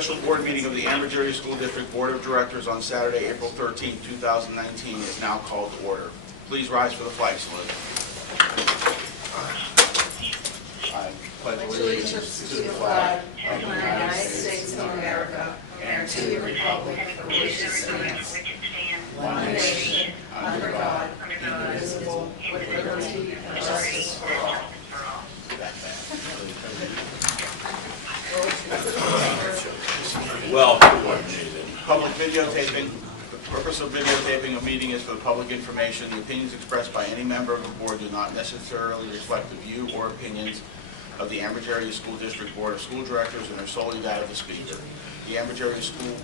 special board meeting of the Ambridge Area School District Board of Directors on Saturday, April 13, 2019 is now called to order. Please rise for the flag salute. I pledge allegiance to the flag of the United States of America and to the republic for which it stands, one nation, under God, indivisible, with liberty and justice for all. Well coordinated. Public videotaping. The purpose of videotaping a meeting is for the public information. The opinions expressed by any member of the board do not necessarily reflect the view or opinions of the Ambridge Area School District Board of School Directors and are solely that of the speaker. The Ambridge Area School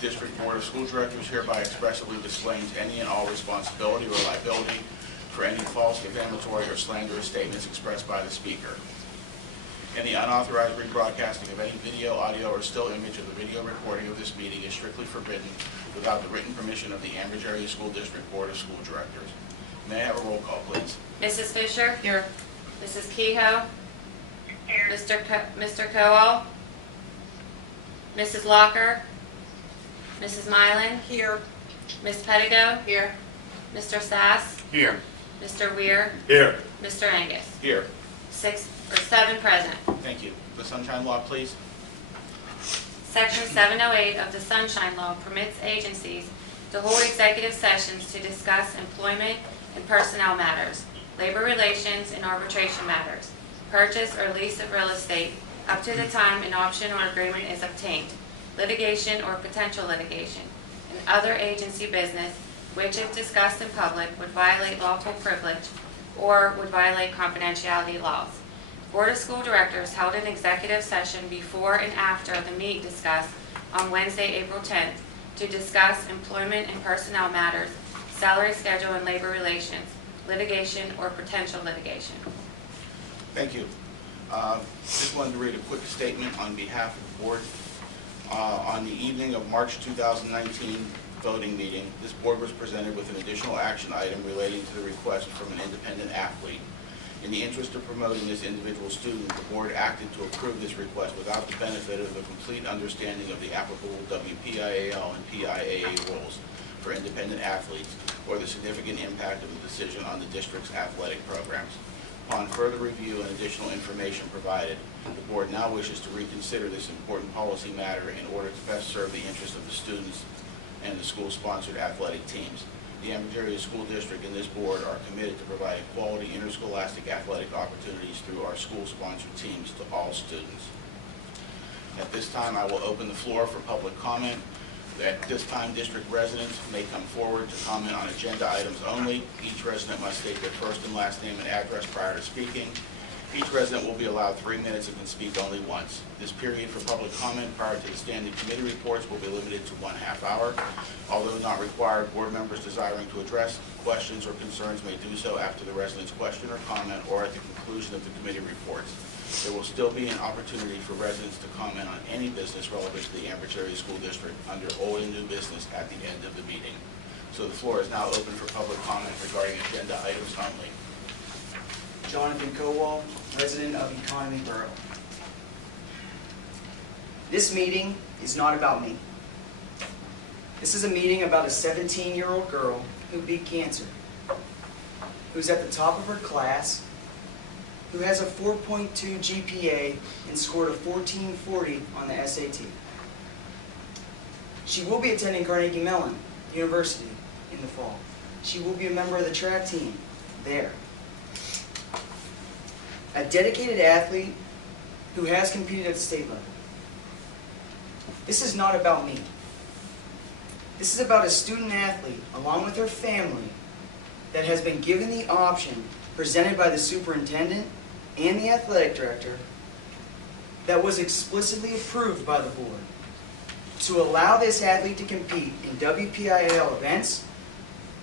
District Board of School Directors hereby expressly disclaims any and all responsibility or liability for any false, defamatory, or slanderous statements expressed by the speaker. Any unauthorized rebroadcasting of any video, audio, or still image of the video recording of this meeting is strictly forbidden without the written permission of the Ambridge Area School District Board of School Directors. May I have a roll call, please? Mrs. Fisher? Here. Mrs. Kehoe? Here. Mr. Cowell? Mrs. Locker? Mrs. Mylan? Here. Ms. Pettigo? Here. Mr. Sass? Here. Mr. Weir? Here. Mr. Angus? Here. 7 present. Thank you. The Sunshine Law, please. Section 708 of the Sunshine Law permits agencies to hold executive sessions to discuss employment and personnel matters, labor relations and arbitration matters, purchase or lease of real estate, up to the time an option or agreement is obtained, litigation or potential litigation, and other agency business which, if discussed in public, would violate lawful privilege or would violate confidentiality laws. Board of School Directors held an executive session before and after the meet discussed on Wednesday, April 10th to discuss employment and personnel matters, salary schedule and labor relations, litigation or potential litigation. Thank you. Just wanted to read a quick statement on behalf of the board. On the evening of March 2019 voting meeting, this board was presented with an additional action item relating to the request from an independent athlete. In the interest of promoting this individual student, the board acted to approve this request without the benefit of the complete understanding of the applicable WPIAL and PIAA rules for independent athletes or the significant impact of the decision on the district's athletic programs. Upon further review and additional information provided, the board now wishes to reconsider this important policy matter in order to best serve the interests of the students and the school-sponsored athletic teams. The Ambridge Area School District and this board are committed to providing quality interscholastic athletic opportunities through our school-sponsored teams to all students. At this time, I will open the floor for public comment. At this time, district residents may come forward to comment on agenda items only. Each resident must state their first and last name and address prior to speaking. Each resident will be allowed 3 minutes and can speak only once. This period for public comment prior to the standing committee reports will be limited to 1/2 hour. Although not required, board members desiring to address questions or concerns may do so after the resident's question or comment or at the conclusion of the committee reports. There will still be an opportunity for residents to comment on any business relevant to the Ambridge Area School District under old and new business at the end of the meeting. So the floor is now open for public comment regarding agenda items only. Jonathan Kowal, resident of Economy Borough. This meeting is not about me. This is a meeting about a 17-year-old girl who beat cancer, who's at the top of her class, who has a 4.2 GPA and scored a 1440 on the SAT. She will be attending Carnegie Mellon University in the fall. She will be a member of the track team there. A dedicated athlete who has competed at the state level. This is not about me. This is about a student athlete, along with her family, that has been given the option presented by the superintendent and the athletic director that was explicitly approved by the board to allow this athlete to compete in WPIAL events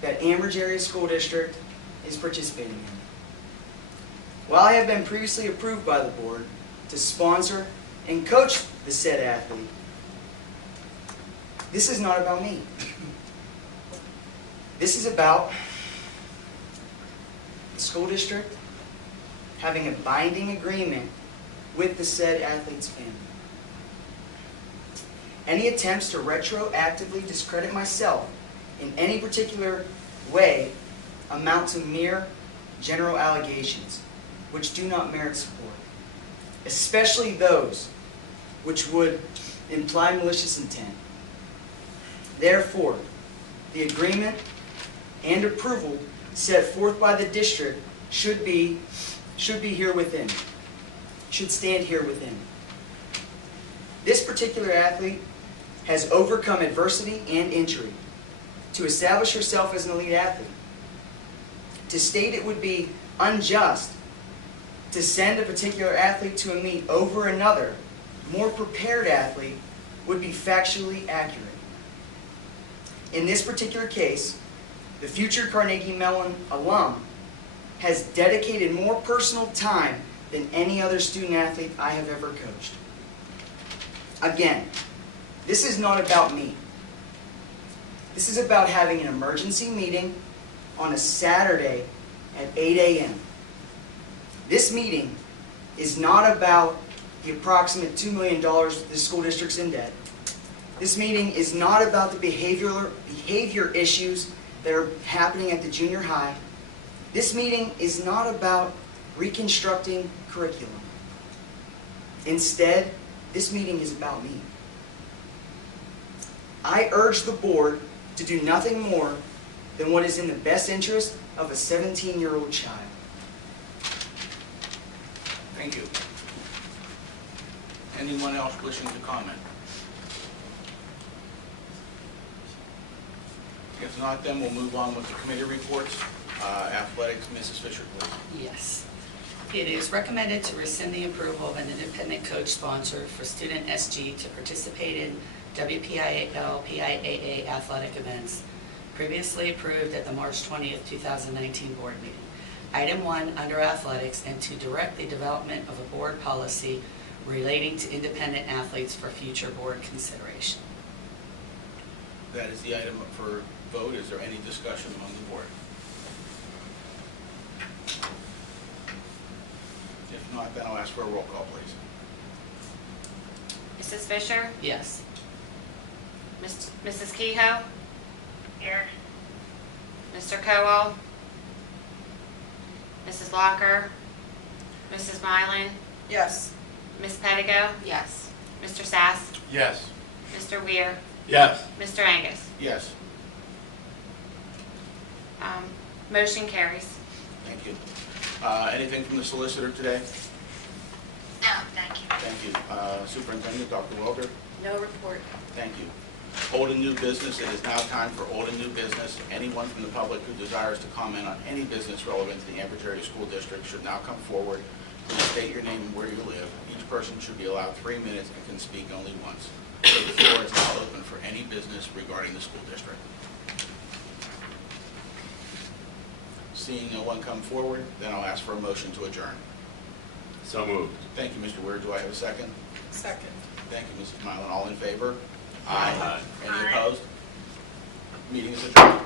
that Ambridge Area School District is participating in. While I have been previously approved by the board to sponsor and coach the said athlete, this is not about me. This is about the school district having a binding agreement with the said athlete's family. Any attempts to retroactively discredit myself in any particular way amount to mere general allegations, which do not merit support, especially those which would imply malicious intent. Therefore, the agreement and approval set forth by the district should be here within, should stand here within. This particular athlete has overcome adversity and injury to establish herself as an elite athlete. To state it would be unjust to send a particular athlete to a meet over another, more prepared athlete would be factually accurate. In this particular case, the future Carnegie Mellon alum has dedicated more personal time than any other student athlete I have ever coached. Again, this is not about me. This is about having an emergency meeting on a Saturday at 8 a.m. This meeting is not about the approximate $2 million the school district's in debt. This meeting is not about the behavior issues that are happening at the junior high. This meeting is not about reconstructing curriculum. Instead, this meeting is about me. I urge the board to do nothing more than what is in the best interest of a 17-year-old child. Thank you. Anyone else wishing to comment? If not, then we'll move on with the committee reports. Athletics, Mrs. Fisher, please. Yes. It is recommended to rescind the approval of an independent coach sponsor for student SG to participate in WPIAL, PIAA athletic events previously approved at the March 20th, 2019 board meeting. Item 1 under athletics, and to direct the development of a board policy relating to independent athletes for future board consideration. That is the item up for vote. Is there any discussion among the board? If not, then I'll ask for a roll call, please. Mrs. Fisher? Yes. Mrs. Kehoe? Here. Mr. Cowell? Mrs. Locker? Mrs. Mylan? Yes. Ms. Pettigo? Yes. Mr. Sass? Yes. Mr. Weir? Yes. Mr. Angus? Yes. Motion carries. Thank you. Anything from the solicitor today? No, thank you. Thank you. Superintendent, Dr. Welder? No report. Thank you. Old and new business. It is now time for old and new business. Anyone from the public who desires to comment on any business relevant to the Ambridge Area School District should now come forward. Please state your name and where you live. Each person should be allowed 3 minutes and can speak only once. So the floor is now open for any business regarding the school district. Seeing no one come forward, then I'll ask for a motion to adjourn. So moved. Thank you, Mr. Weir. Do I have a second? Second. Thank you, Mrs. Mylan. All in favor? Aye. Any Aye. opposed? Meeting is adjourned.